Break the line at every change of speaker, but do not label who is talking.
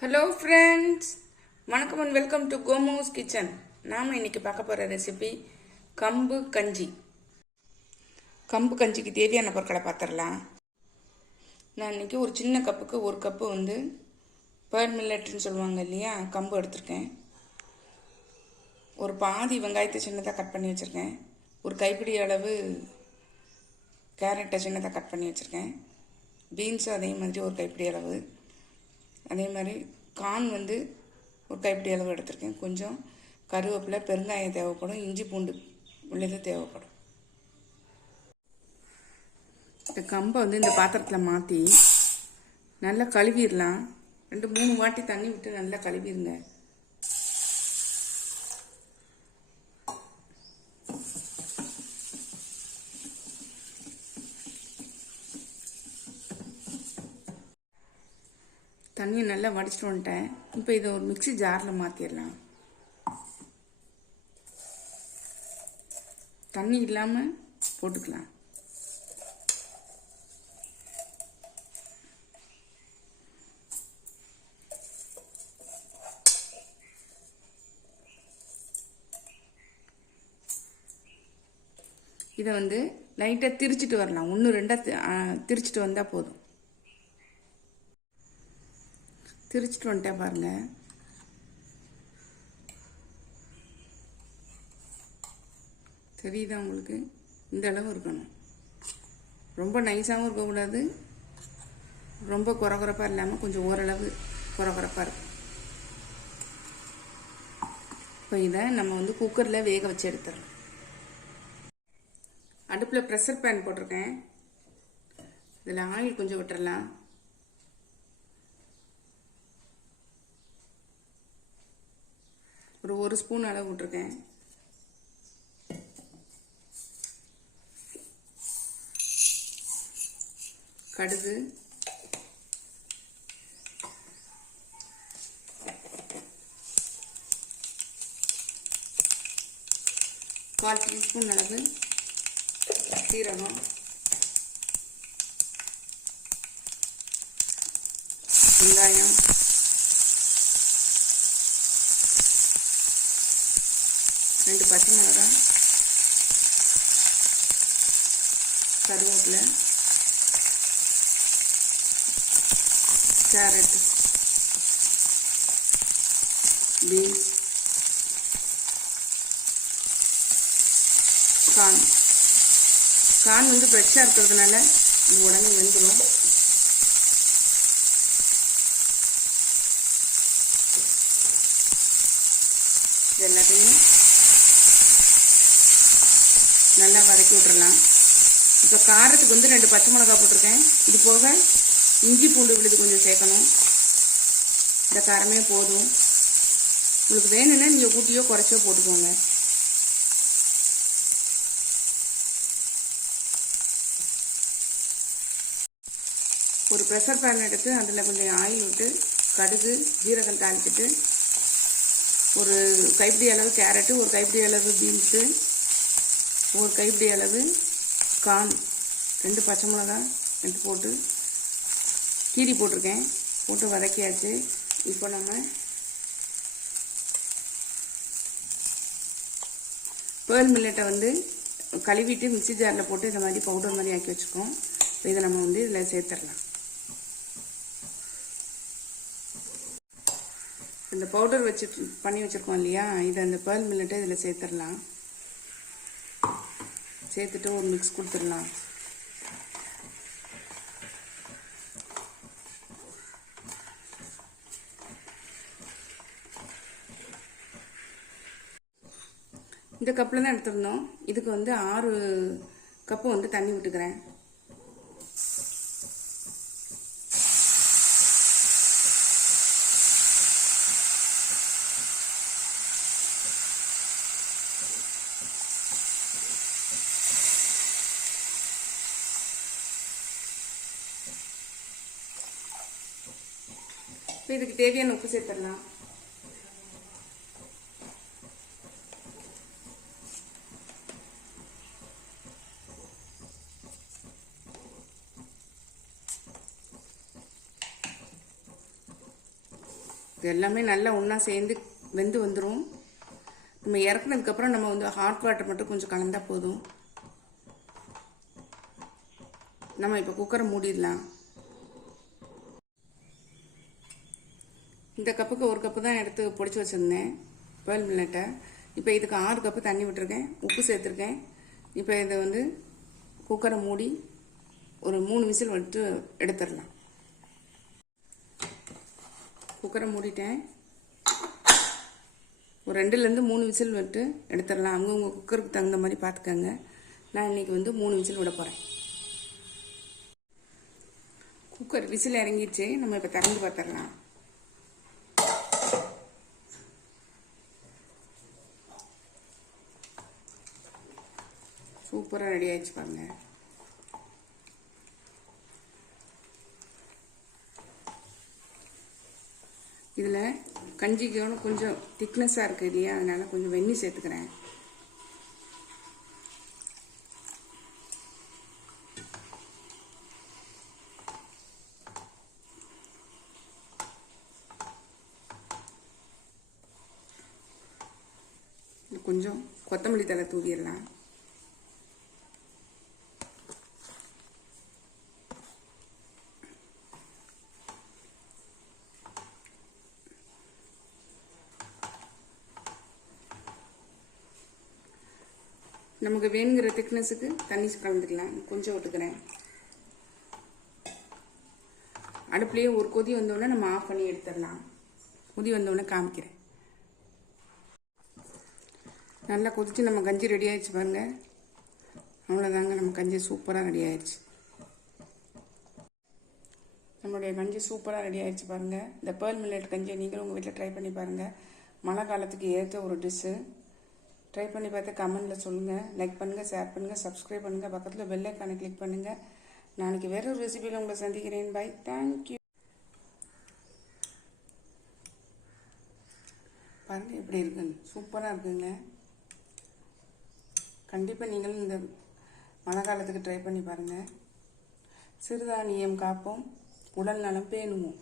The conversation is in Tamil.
ஹலோ ஃப்ரெண்ட்ஸ் வணக்கம் அண்ட் வெல்கம் டு கோமோஸ் கிச்சன் நாம் இன்னைக்கு பார்க்க போகிற ரெசிபி கம்பு கஞ்சி. கம்பு கஞ்சிக்கு தேவையான பொருட்களை பார்த்துடலாம். நான் இன்னைக்கு ஒரு சின்ன கப்புக்கு ஒரு கப்பு வந்து பேர் மில்லட்னு சொல்லுவாங்க இல்லையா கம்பு எடுத்திருக்கேன். ஒரு பாதி வெங்காயத்தை சின்னதாக கட் பண்ணி வச்சுருக்கேன். ஒரு கைப்பிடி அளவு கேரட்டை சின்னதாக கட் பண்ணி வச்சுருக்கேன். பீன்ஸும் அதே மாதிரி ஒரு கைப்பிடி அளவு. அதே மாதிரி கான் வந்து ஒரு கைப்பிடி அளவு எடுத்திருக்கேன். கொஞ்சம் கருவேப்பிலை பெருங்காயம் தேவைப்படும். இஞ்சி பூண்டு உள்ளது தேவைப்படும். இந்த கம்பை வந்து இந்த பாத்திரத்தில் மாற்றி நல்லா கழுவிடலாம். ரெண்டு மூணு வாட்டி தண்ணி விட்டு நல்லா கழுவிடுங்க. தண்ணியை நல்லா வடிச்சிட்டு வந்துட்டேன். இப்போ இதை ஒரு மிக்ஸி ஜாரில் மாற்றிடலாம் தண்ணி இல்லாமல் போட்டுக்கலாம். இதை வந்து லைட்டாக திரிச்சிட்டு வரலாம். ஒன்று ரெண்டாக திரிச்சிட்டு வந்தால் போதும். திரிச்சிட்டு வந்துட்டேன் பாருங்க. தெரியுதா உங்களுக்கு? இந்த அளவு இருக்கணும். ரொம்ப நைஸாகவும் இருக்கக்கூடாது. ரொம்ப குறகுறப்பாக இல்லாமல் கொஞ்சம் ஓரளவு குறகுறப்பாக இருக்கும் இப்போ இதை நம்ம வந்து குக்கரில் வேக வச்சு எடுத்துடலாம். அடுப்பில் ப்ரெஷர் பேன் போட்டிருக்கேன். இதில் ஆயில் கொஞ்சம் விட்டுறலாம். ஒரு ஸ்பூன் அளவு விட்டுருக்கேன். கடுகு. கால் டீஸ்பூன் அளவு சீரகம். வெங்காயம் ரெண்டு பச்சை மிளகாய் கருவேப்பிலை கேரட் பீன்ஸ் கார்ன் கார்ன் வந்து ஃப்ரெஷ்ஷாக இருக்கிறதுனால இது உடனே வெந்துடும் எல்லாத்தையும் நல்லா வதக்கி விட்டுறலாம். இப்போ காரத்துக்கு வந்து ரெண்டு பச்சை மிளகா போட்டிருக்கேன். இது போக இஞ்சி பூண்டு விழுது கொஞ்சம் சேர்க்கணும். இந்த காரமே போதும். உங்களுக்கு வேணும்னா நீங்கள் கூட்டியோ குறைச்சோ போட்டுக்கோங்க. ஒரு ப்ரெஷர் பேன் எடுத்து அதில் கொஞ்சம் ஆயில் விட்டு கடுகு ஜீரகம் தாளிச்சிட்டு ஒரு கைப்பிடி அளவு கேரட்டு ஒரு கைப்பிடி அளவு பீன்ஸு ஒரு கைப்பிடி அளவு கான் ரெண்டு பச்சை மிளகா எடுத்து போட்டு கீரி போட்டிருக்கேன். போட்டு வதக்கியாச்சு. இப்போ நம்ம பேர்ல் மில்லட்டை வந்து கழுவிட்டு மிக்சி ஜாரில் போட்டு இந்த மாதிரி பவுடர் மாதிரி ஆக்கி வச்சுக்கோம் இப்போ இதை நம்ம வந்து இதில் சேர்த்துடலாம். இந்த பவுடர் வச்சு பண்ணி வச்சுருக்கோம் இல்லையா? இதை அந்த பேர்ல் மில்லட்டை இதில் சேர்த்துடலாம். சேர்த்துட்டு ஒரு மிக்ஸ் கொடுத்துடலாம். இந்த கப்பில் தான் எடுத்துருந்தோம் இதுக்கு வந்து ஆறு கப்பு வந்து தண்ணி விட்டுக்கிறேன் இப்போ இதுக்கு தேவையான உப்பு சேர்த்துடலாம். இது எல்லாமே நல்லா ஒன்றா சேர்ந்து வெந்து வந்துடும் நம்ம இறக்குனதுக்கப்புறம் நம்ம வந்து ஹாட் வாட்டர் மட்டும் கொஞ்சம் கலந்தால் போதும். நம்ம இப்போ குக்கரை மூடிடலாம். இந்த கப்புக்கு ஒரு கப்பு தான் எடுத்து பொடிச்சு வச்சுருந்தேன். பேர்ல் மில்லட்டை இப்போ இதுக்கு ஆறு கப்பு தண்ணி விட்டுருக்கேன். உப்பு சேர்த்துருக்கேன். இப்போ இதை வந்து குக்கரை மூடி ஒரு மூணு விசில் விட்டு எடுத்துடலாம். குக்கரை மூடிட்டேன். ஒரு ரெண்டுலேருந்து மூணு விசில் விட்டு எடுத்துடலாம். அவங்கவுங்க குக்கருக்கு தகுந்த மாதிரி பார்த்துக்கோங்க நான் இன்னைக்கு வந்து மூணு விசில் விட போகிறேன் குக்கர் விசில் இறங்கிடுச்சு. நம்ம இப்போ திறந்து பார்த்துடலாம் சூப்பராக ரெடி ஆயிடுச்சு பாருங்க. இதில் கஞ்சிக்கு கொஞ்சம் திக்னஸாக இருக்குது இல்லையா? அதனால் கொஞ்சம் வெந்நீர் சேர்த்துக்கிறேன். கொஞ்சம் கொத்தமல்லி தலை தூவிடலாம். நமக்கு வேணுங்கிற திக்னஸுக்கு தண்ணி கலந்துக்கலாம். கொஞ்சம் விட்டுக்கிறேன். அடுப்புலேயே ஒரு கொதி வந்தோடனே நம்ம ஆஃப் பண்ணி எடுத்துடலாம். கொதி வந்தோடனே காமிக்கிறேன். நல்லா கொதித்து நம்ம கஞ்சி ரெடி ஆயிடுச்சு பாருங்க. அவ்வளோதாங்க நம்ம கஞ்சி சூப்பராக ரெடி ஆயிடுச்சு. நம்மளுடைய கஞ்சி சூப்பராக ரெடி ஆயிடுச்சு பாருங்கள் இந்த பேர்ல் மில்லட் கஞ்சியை நீங்களும் உங்கள் வீட்டில் ட்ரை பண்ணி பாருங்கள் மழை காலத்துக்கு ஏற்ற ஒரு டிஷ்ஷு ட்ரை பண்ணி பார்த்து கமெண்டில் சொல்லுங்கள் லைக் பண்ணுங்கள் ஷேர் பண்ணுங்கள் சப்ஸ்கிரைப் பண்ணுங்கள் பக்கத்தில் பெல் ஐக்கானை கிளிக் பண்ணுங்கள் நாளைக்கு வேற ஒரு ரெசிபியில் உங்களை சந்திக்கிறேன். பை தேங்க்யூ பாருங்கள் எப்படி இருக்குன்னு. சூப்பராக இருக்குங்க. கண்டிப்பாக நீங்களும் இந்த மழை காலத்துக்கு ட்ரை பண்ணி பாருங்கள் சிறுதானியம் காப்போம். உடல் நலம் பேணுவோம்.